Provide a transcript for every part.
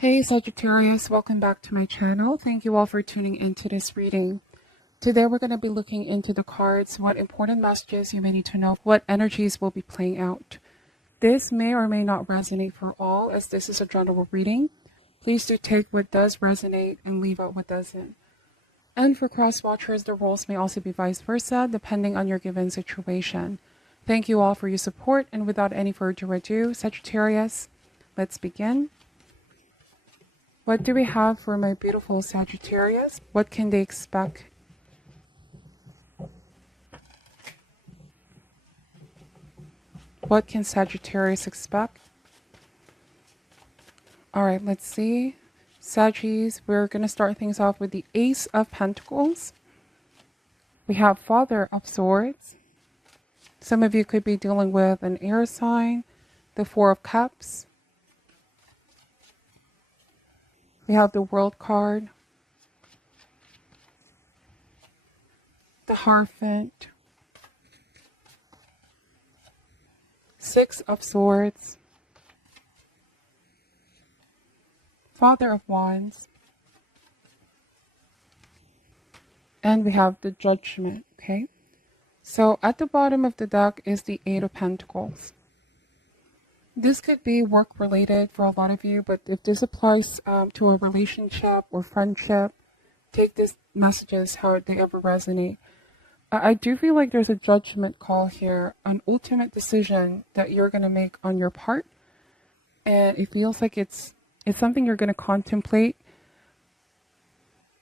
Hey Sagittarius, welcome back to my channel. Thank you all for tuning into this reading. Today we're going to be looking into the cards, what important messages you may need to know, what energies will be playing out. This may or may not resonate for all, as this is a general reading. Please do take what does resonate and leave out what doesn't. And for cross watchers, the roles may also be vice versa, depending on your given situation. Thank you all for your support, and without any further ado, Sagittarius, let's begin. What do we have for my beautiful Sagittarius? What can they expect? What can Sagittarius expect? All right, let's see. Saggies, we're going to start things off with the Ace of Pentacles. We have Father of Swords. Some of you could be dealing with an air sign. The Four of Cups. We have the World card, the Hierophant, Six of Swords, Father of Wands, and we have the Judgment, okay? So at the bottom of the deck is the Eight of Pentacles. This could be work-related for a lot of you, but if this applies to a relationship or friendship, take these messages how they ever resonate. I do feel like there's a judgment call here, an ultimate decision that you're going to make on your part. And it feels like it's something you're going to contemplate.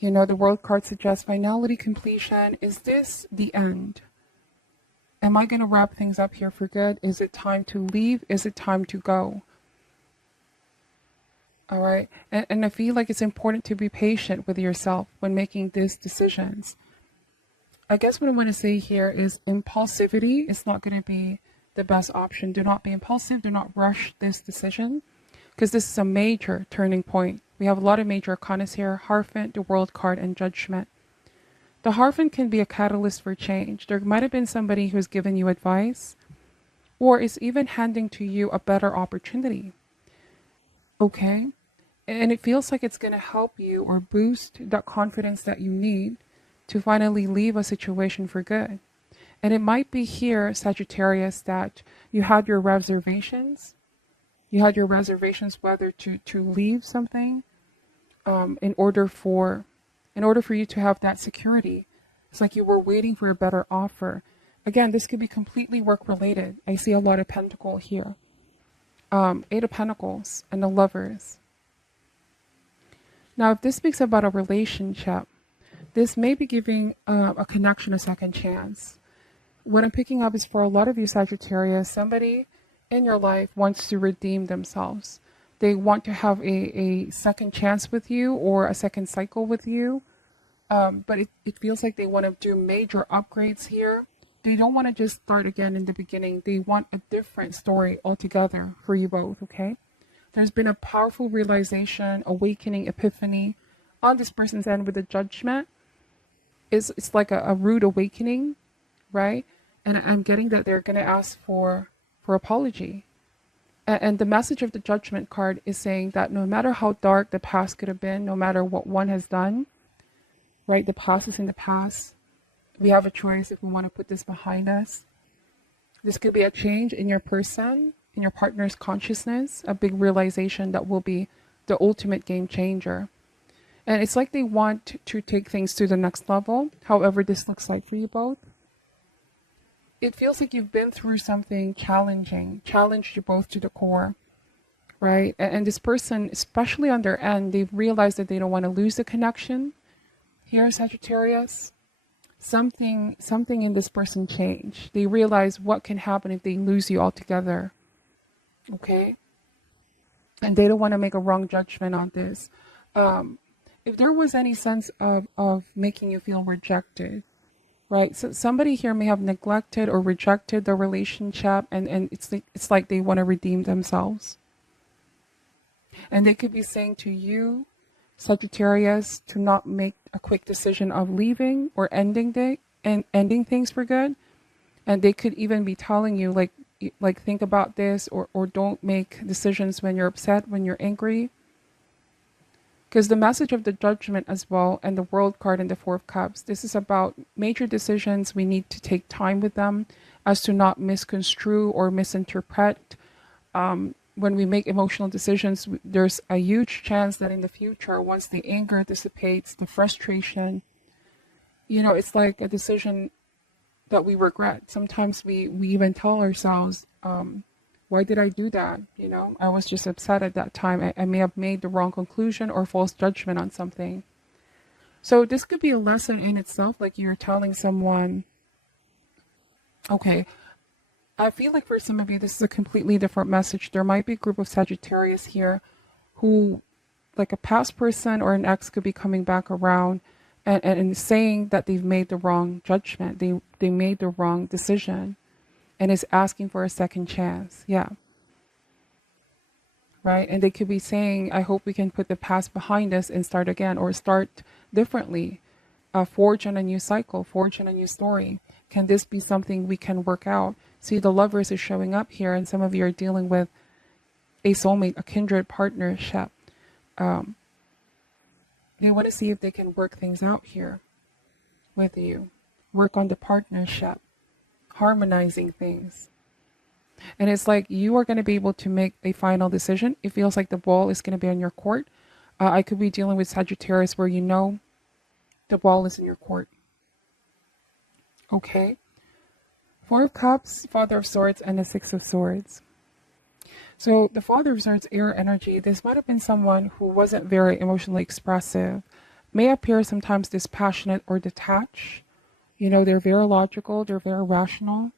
You know, the World card suggests finality, completion. Is this the end? Am I going to wrap things up here for good? Is it time to leave? Is it time to go? All right. And I feel like it's important to be patient with yourself when making these decisions. I guess what I want to say here is impulsivity is not going to be the best option. Do not be impulsive. Do not rush this decision, because this is a major turning point. We have a lot of major arcanas here: Hierophant, the World card, and Judgment. The Hierophant can be a catalyst for change. There might have been somebody who's given you advice, or is even handing to you a better opportunity. Okay? And it feels like it's going to help you or boost that confidence that you need to finally leave a situation for good. And it might be here, Sagittarius, that you had your reservations. You had your reservations whether to leave something in order for you to have that security. It's like you were waiting for a better offer. Again, this could be completely work-related. I see a lot of Pentacle here. Eight of Pentacles and the Lovers. Now, if this speaks about a relationship, this may be giving a connection a second chance. What I'm picking up is for a lot of you Sagittarius, somebody in your life wants to redeem themselves. They want to have a second chance with you or a second cycle with you. But it feels like they want to do major upgrades here. They don't want to just start again in the beginning. They want a different story altogether for you both, okay? There's been a powerful realization, awakening, epiphany on this person's end with the Judgment. It's like a rude awakening, right? And I'm getting that they're going to ask for apology. And the message of the Judgment card is saying that no matter how dark the past could have been, no matter what one has done, right? The past is in the past. We have a choice if we want to put this behind us. This could be a change in your person, in your partner's consciousness, a big realization that will be the ultimate game changer. And it's like they want to take things to the next level, however this looks like for you both. It feels like you've been through something challenging, challenged you both to the core, right? And this person, especially on their end, they've realized that they don't want to lose the connection. Here, Sagittarius, something in this person changed. They realize what can happen if they lose you altogether, okay? And they don't want to make a wrong judgment on this. If there was any sense of making you feel rejected, right? So somebody here may have neglected or rejected the relationship, and it's like they want to redeem themselves. And they could be saying to you, Sagittarius, to not make a quick decision of leaving or ending things for good. And they could even be telling you, like think about this, or don't make decisions when you're upset, when you're angry. Because the message of the judgment as well, and the world card and the Four of Cups, this is about major decisions. We need to take time with them as to not misconstrue or misinterpret. When we make emotional decisions, there's a huge chance that in the future, once the anger dissipates, the frustration, it's like a decision that we regret. Sometimes we even tell ourselves, why did I do that? I was just upset at that time. I may have made the wrong conclusion or false judgment on something. So this could be a lesson in itself, like you're telling someone, okay, I feel like for some of you, this is a completely different message. There might be a group of Sagittarius here who, like a past person or an ex, could be coming back around and saying that they've made the wrong judgment. They made the wrong decision and is asking for a second chance. Yeah. Right. And they could be saying, I hope we can put the past behind us and start again, or start differently, forge on a new cycle, forge on a new story. Can this be something we can work out? See, the Lovers is showing up here, and some of you are dealing with a soulmate, a kindred partnership. They want to see if they can work things out here with you. Work on the partnership, harmonizing things. And it's like you are going to be able to make a final decision. It feels like the ball is going to be on your court. I could be dealing with Sagittarius where the ball is in your court. Okay. Four of Cups, Father of Swords, and the Six of Swords. So the Father of Swords, air energy, this might have been someone who wasn't very emotionally expressive, may appear sometimes dispassionate or detached. They're very logical, they're very rational,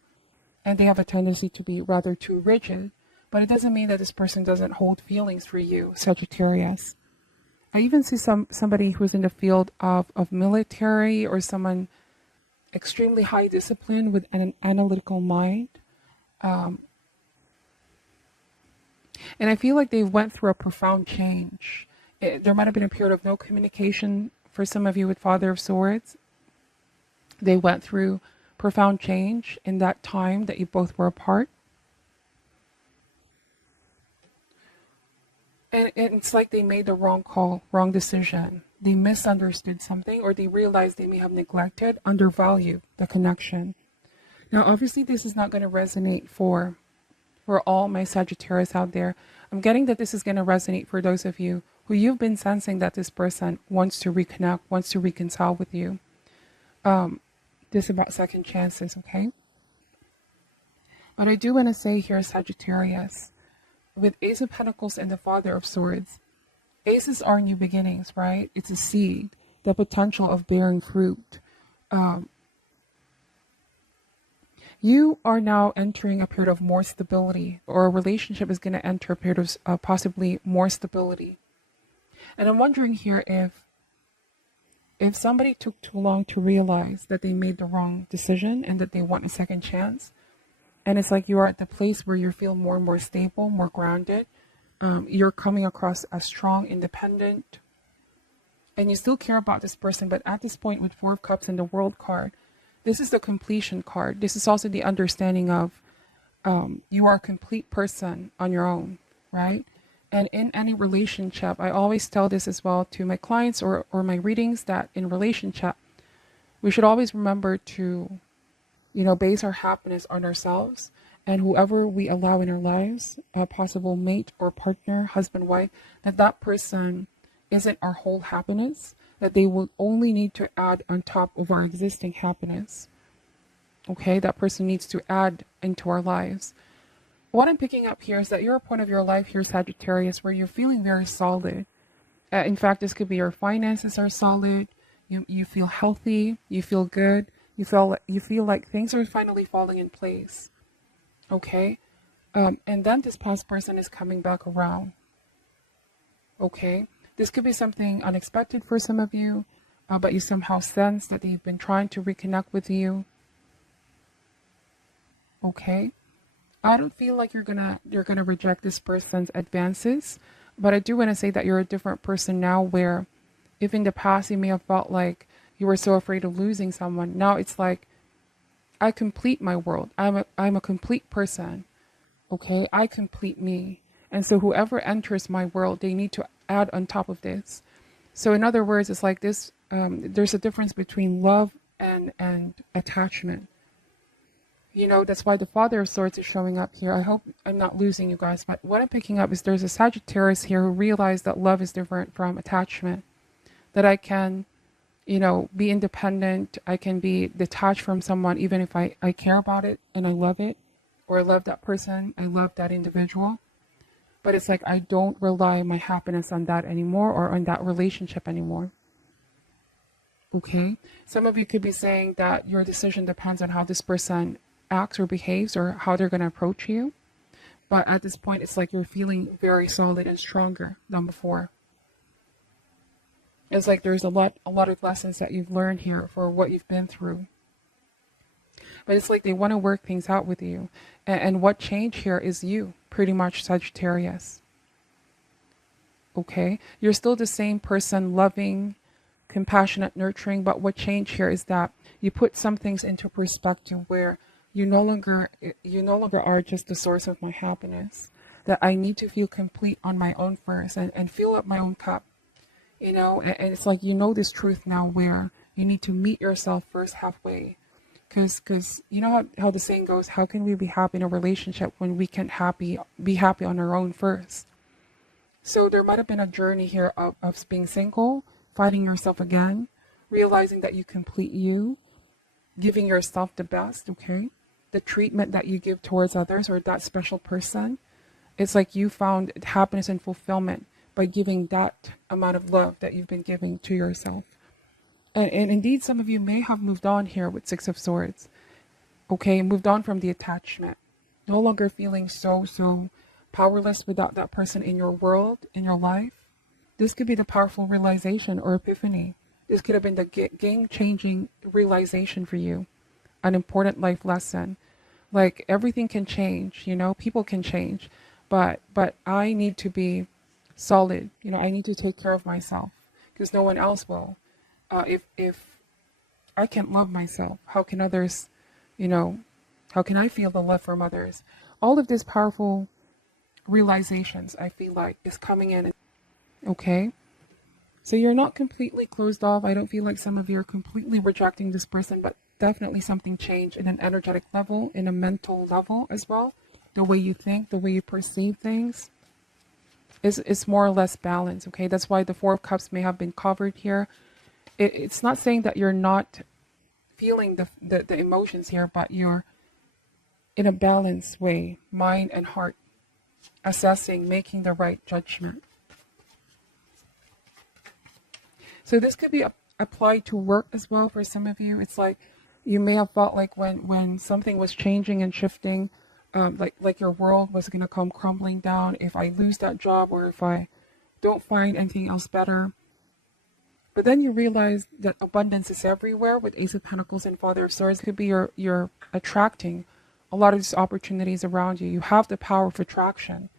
and they have a tendency to be rather too rigid. But it doesn't mean that this person doesn't hold feelings for you, Sagittarius. I even see somebody who's in the field of military, or someone extremely high discipline with an analytical mind. And I feel like they went through a profound change. There might have been a period of no communication for some of you with Father of Swords. They went through profound change in that time that you both were apart. And it's like they made the wrong call, wrong decision. They misunderstood something, or they realized they may have neglected, undervalued the connection. Now, obviously, this is not going to resonate for all my Sagittarius out there. I'm getting that this is going to resonate for those of you who you've been sensing that this person wants to reconnect, wants to reconcile with you. This is about second chances, okay? But I do want to say here, Sagittarius, with Ace of Pentacles and the Father of Swords, aces are new beginnings, right? It's a seed, the potential of bearing fruit. You are now entering a period of more stability, or a relationship is going to enter a period of possibly more stability. And I'm wondering here if somebody took too long to realize that they made the wrong decision and that they want a second chance, and it's like you are at the place where you feel more and more stable, more grounded. You're coming across as strong, independent, and you still care about this person. But at this point, with Four of Cups and the World card, this is the completion card. This is also the understanding of you are a complete person on your own, right? And in any relationship, I always tell this as well to my clients or my readings, that in relationship, we should always remember to, base our happiness on ourselves, and whoever we allow in our lives, a possible mate or partner, husband, wife, that person isn't our whole happiness, that they will only need to add on top of our existing happiness. Okay, that person needs to add into our lives. What I'm picking up here is that you're a point of your life here, Sagittarius, where you're feeling very solid. In fact, this could be your finances are solid. You feel healthy. You feel good. You feel like things are finally falling in place. Okay, and then this past person is coming back around. Okay, this could be something unexpected for some of you, but you somehow sense that they've been trying to reconnect with you. Okay, I don't feel like you're gonna reject this person's advances, but I do want to say that you're a different person now, where if in the past you may have felt like you were so afraid of losing someone, now it's like, I complete my world. I'm a complete person. Okay, I complete me. And so whoever enters my world, they need to add on top of this. So in other words, it's like this, there's a difference between love and attachment. You know, that's why the Father of Swords is showing up here. I hope I'm not losing you guys, but what I'm picking up is there's a Sagittarius here who realized that love is different from attachment. That I can, you know, be independent. I can be detached from someone even if I care about it and I love it, or I love that person, I love that individual. But it's like I don't rely my happiness on that anymore or on that relationship anymore. Okay? Some of you could be saying that your decision depends on how this person acts or behaves or how they're going to approach you. But at this point, it's like you're feeling very solid and stronger than before. It's like there's a lot of lessons that you've learned here for what you've been through. But it's like they want to work things out with you. And what changed here is you, pretty much, Sagittarius. Okay? You're still the same person, loving, compassionate, nurturing, but what changed here is that you put some things into perspective where you no longer are just the source of my happiness. That I need to feel complete on my own first and fill up my own cup. You know, and it's like you know this truth now where you need to meet yourself first halfway. Because you know how the saying goes, how can we be happy in a relationship when we can't be happy on our own first? So there might have been a journey here of being single, finding yourself again, realizing that you complete you, giving yourself the best, okay? The treatment that you give towards others or that special person. It's like you found happiness and fulfillment by giving that amount of love that you've been giving to yourself. And indeed, some of you may have moved on here with Six of Swords. Okay, moved on from the attachment. No longer feeling so powerless without that person in your world, in your life. This could be the powerful realization or epiphany. This could have been the game-changing realization for you. An important life lesson. Like everything can change, you know, people can change. But I need to be solid. You know, I need to take care of myself because no one else will. If I can't love myself, how can others, you know, how can I feel the love from others? All of these powerful realizations, I feel like, is coming in. Okay? So you're not completely closed off. I don't feel like some of you are completely rejecting this person, but definitely something changed in an energetic level, in a mental level as well. The way you think, the way you perceive things is more or less balanced. Okay? That's why the Four of Cups may have been covered here. It's not saying that you're not feeling the emotions here, but you're in a balanced way, mind and heart, assessing, making the right judgment. So this could be applied to work as well for some of you. It's like you may have felt like when something was changing and shifting, like your world was going to come crumbling down if I lose that job or if I don't find anything else better. But then you realize that abundance is everywhere with Ace of Pentacles and Father of Swords. It could be you're attracting a lot of these opportunities around you. You have the power of attraction.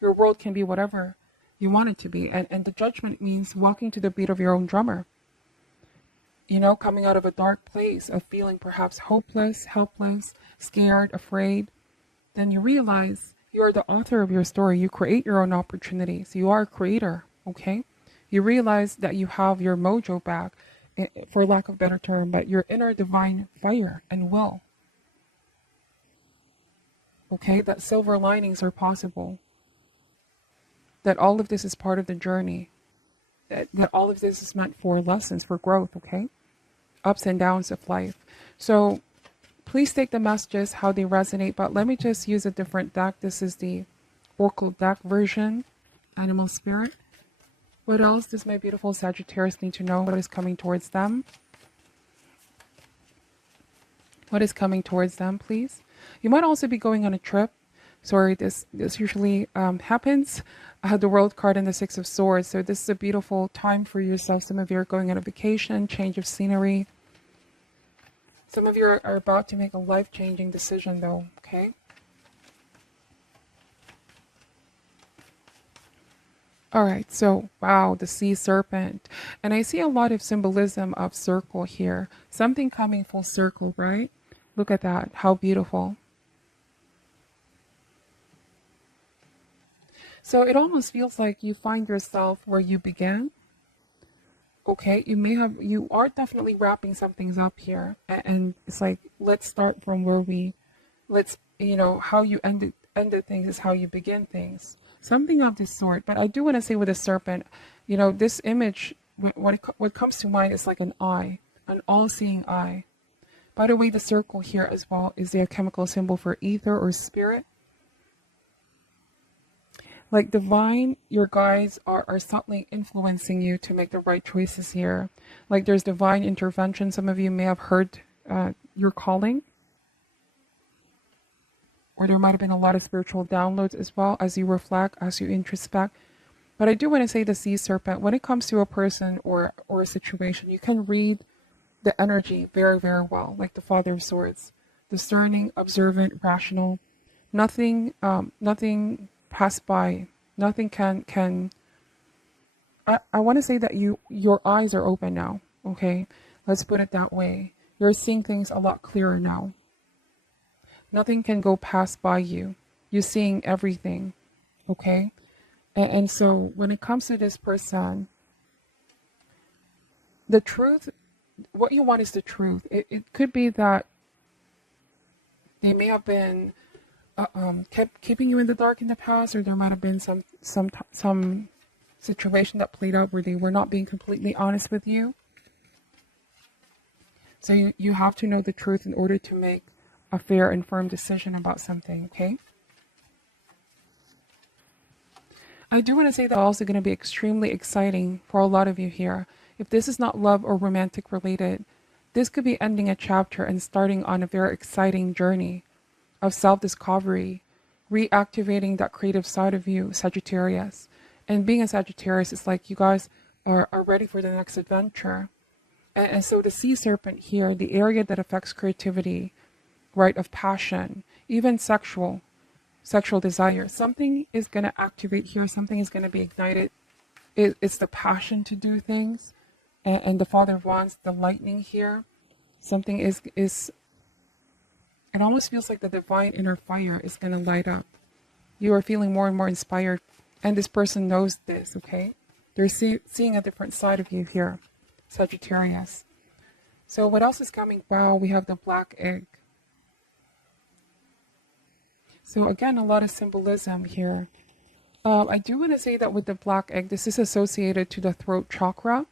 Your world can be whatever you want it to be. And the judgment means walking to the beat of your own drummer. You know, coming out of a dark place of feeling perhaps hopeless, helpless, scared, afraid. Then you realize you are the author of your story. You create your own opportunities. You are a creator, okay? You realize that you have your mojo back, for lack of a better term, but your inner divine fire and will. Okay, that silver linings are possible. That all of this is part of the journey. That all of this is meant for lessons, for growth, okay? Ups and downs of life. So please take the messages how they resonate, but let me just use a different deck. This is the Oracle deck version, Animal Spirit. What else does my beautiful Sagittarius need to know? What is coming towards them? What is coming towards them, please? You might also be going on a trip. Sorry, this usually happens. I had the World card and the Six of Swords. So this is a beautiful time for yourself. Some of you are going on a vacation, change of scenery. Some of you are about to make a life-changing decision though, okay? All right, so wow, the sea serpent. And I see a lot of symbolism of circle here. Something coming full circle, right? Look at that, how beautiful. So it almost feels like you find yourself where you began. Okay, you are definitely wrapping some things up here. And it's like, let's start from where how you ended things is how you begin things. Something of this sort. But I do want to say with a serpent, this image, what comes to mind is like an eye, an all-seeing eye. By the way, the circle here as well is the chemical symbol for ether or spirit. Like divine, your guides are subtly influencing you to make the right choices here. Like there's divine intervention. Some of you may have heard your calling. Or there might have been a lot of spiritual downloads as well as you reflect, as you introspect. But I do want to say the sea serpent, when it comes to a person or a situation, you can read the energy very, very well, like the Father of Swords. Discerning, observant, rational. Nothing pass by. Nothing can I want to say that your eyes are open now, okay? Let's put it that way. You're seeing things a lot clearer now. Nothing can go past by you. You're seeing everything, okay? And so when it comes to this person, the truth, what you want is the truth. It could be that they may have been kept keeping you in the dark in the past, or there might have been some situation that played out where they were not being completely honest with you. So you have to know the truth in order to make a fair and firm decision about something, okay? I do want to say that also going to be extremely exciting for a lot of you here. If this is not love or romantic related, this could be ending a chapter and starting on a very exciting journey of self-discovery, reactivating that creative side of you, Sagittarius. And being a Sagittarius is like you guys are ready for the next adventure. And so the sea serpent here, the area that affects creativity, right, of passion, even sexual desire, something is going to activate here, something is going to be ignited. It's the passion to do things. And the Father of Wands, the lightning here, something is it almost feels like the divine inner fire is going to light up. You are feeling more and more inspired. And this person knows this, okay? They're seeing a different side of you here, Sagittarius. So what else is coming? Wow, we have the black egg. So again, a lot of symbolism here. I do want to say that with the black egg, this is associated to the throat chakra,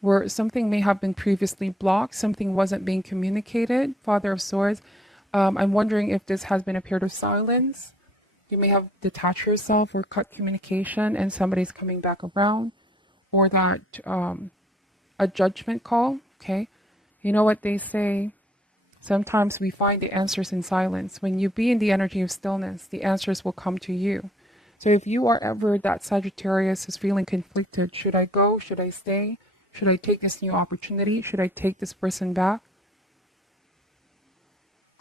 where something may have been previously blocked, something wasn't being communicated, Father of Swords. I'm wondering if this has been a period of silence. You may have detached yourself or cut communication and somebody's coming back around, or that a judgment call, okay? You know what they say? Sometimes we find the answers in silence. When you be in the energy of stillness, the answers will come to you. So if you are ever that Sagittarius is feeling conflicted, should I go? Should I stay? Should I take this new opportunity? Should I take this person back?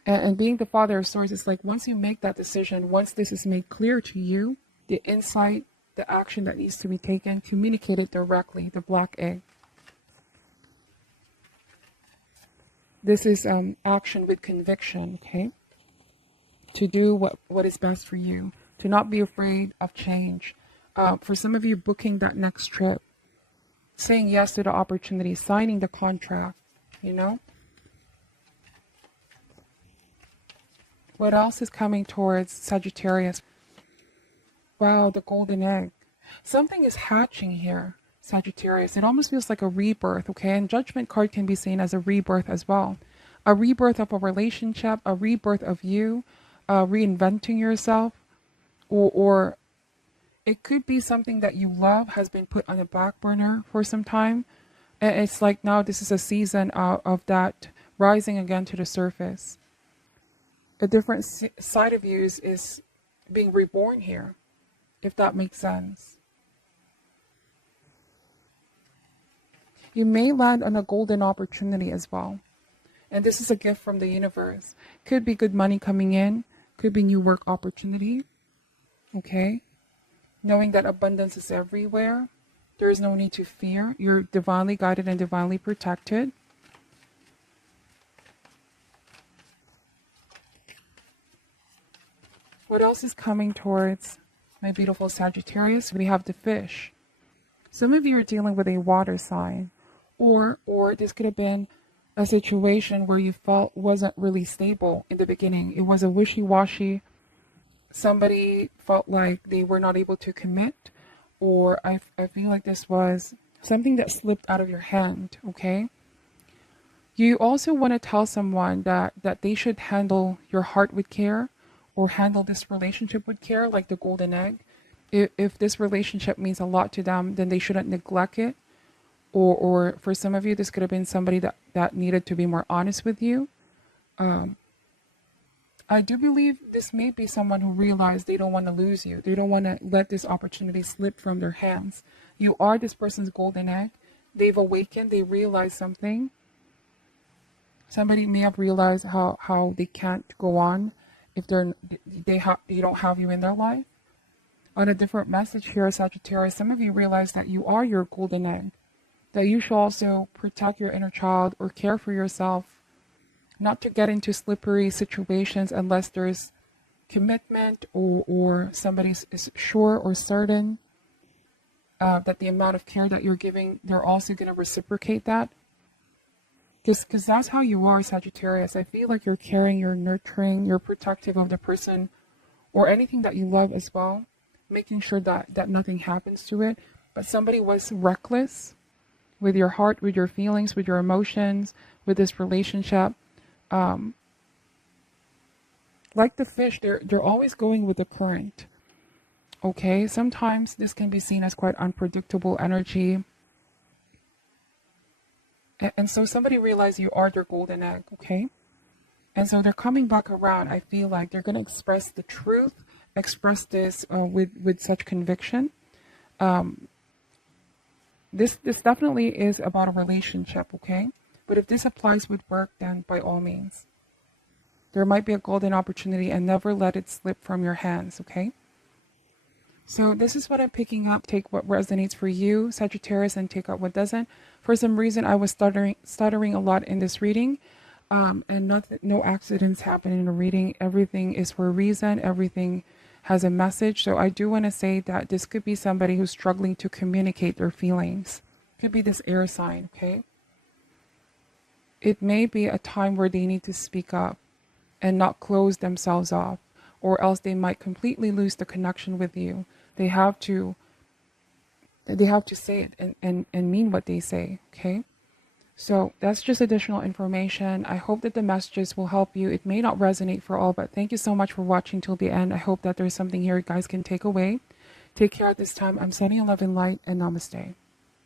And being the Father of Swords is like, once you make that decision, once this is made clear to you, the insight, the action that needs to be taken, communicate it directly, the black egg. This is action with conviction, okay? To do what is best for you, to not be afraid of change. For some of you, booking that next trip, saying yes to the opportunity, signing the contract, you know? What else is coming towards Sagittarius? Wow, the golden egg. Something is hatching here, Sagittarius. It almost feels like a rebirth, okay? And Judgment card can be seen as a rebirth as well. A rebirth of a relationship, a rebirth of you, reinventing yourself, or it could be something that you love has been put on the back burner for some time. And it's like now this is a season of that rising again to the surface. A different side of you is being reborn here, if that makes sense. You may land on a golden opportunity as well. And this is a gift from the universe. Could be good money coming in. Could be new work opportunity. Okay? Knowing that abundance is everywhere. There is no need to fear. You're divinely guided and divinely protected. What else is coming towards my beautiful Sagittarius? We have the fish. Some of you are dealing with a water sign. Or this could have been a situation where you felt wasn't really stable in the beginning. It was a wishy-washy. Somebody felt like they were not able to commit, or I feel like this was something that slipped out of your hand, okay? You also want to tell someone that they should handle your heart with care, or handle this relationship with care, like the golden egg. If this relationship means a lot to them, then they shouldn't neglect it. Or for some of you, this could have been somebody that needed to be more honest with you. I do believe this may be someone who realized they don't want to lose you. They don't want to let this opportunity slip from their hands. You are this person's golden egg. They've awakened. They realized something. Somebody may have realized how they can't go on if they don't have you in their life. On a different message here, Sagittarius, some of you realize that you are your golden egg, that you should also protect your inner child or care for yourself, not to get into slippery situations unless there's commitment, or somebody is sure or certain that the amount of care that you're giving, they're also going to reciprocate that. Because that's how you are, Sagittarius. I feel like you're caring, you're nurturing, you're protective of the person or anything that you love as well, making sure that nothing happens to it. But somebody was reckless with your heart, with your feelings, with your emotions, with this relationship. Like the fish, they're always going with the current. Okay, sometimes this can be seen as quite unpredictable energy. And so somebody realized you are their golden egg, okay? And so they're coming back around. I feel like they're going to express the truth, express this with such conviction. This definitely is about a relationship, okay? But if this applies with work, then by all means. There might be a golden opportunity, and never let it slip from your hands, okay? So this is what I'm picking up. Take what resonates for you, Sagittarius, and take out what doesn't. For some reason, I was stuttering a lot in this reading, and no accidents happen in a reading. Everything is for a reason. Everything has a message. So I do want to say that this could be somebody who's struggling to communicate their feelings. Could be this air sign, okay? It may be a time where they need to speak up and not close themselves off, or else they might completely lose the connection with you. They have to say it and mean what they say, okay? So that's just additional information. I hope that the messages will help you. It may not resonate for all, but thank you so much for watching till the end. I hope that there's something here you guys can take away. Take care at this time. I'm sending you love and light, and namaste.